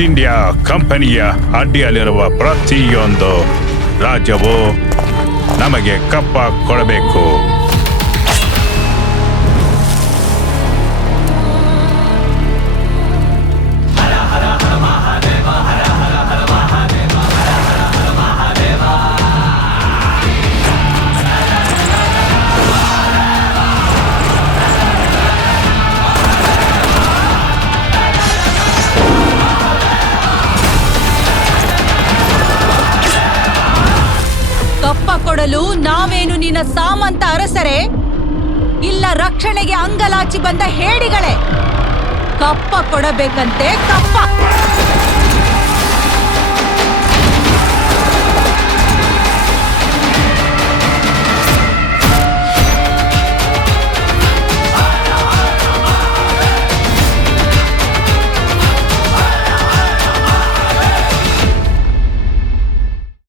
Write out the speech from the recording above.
East India ಕಂಪನಿಯ ಅಡಿಯಲ್ಲಿರುವ ಪ್ರತಿಯೊಂದು ರಾಜ್ಯವು ನಮಗೆ ಕಪ್ಪ ಕೊಡಬೇಕು. ಕೊಡಲು ನಾವೇನು ನಿನ್ನ ಸಾಮಂತ ಅರಸರೇ, ಇಲ್ಲ ರಕ್ಷಣೆಗೆ ಅಂಗಲಾಚಿ ಬಂದ ಹೇಡಿಗಳೇ? ಕಪ್ಪ ಕೊಡಬೇಕಂತೆ, ಕಪ್ಪ.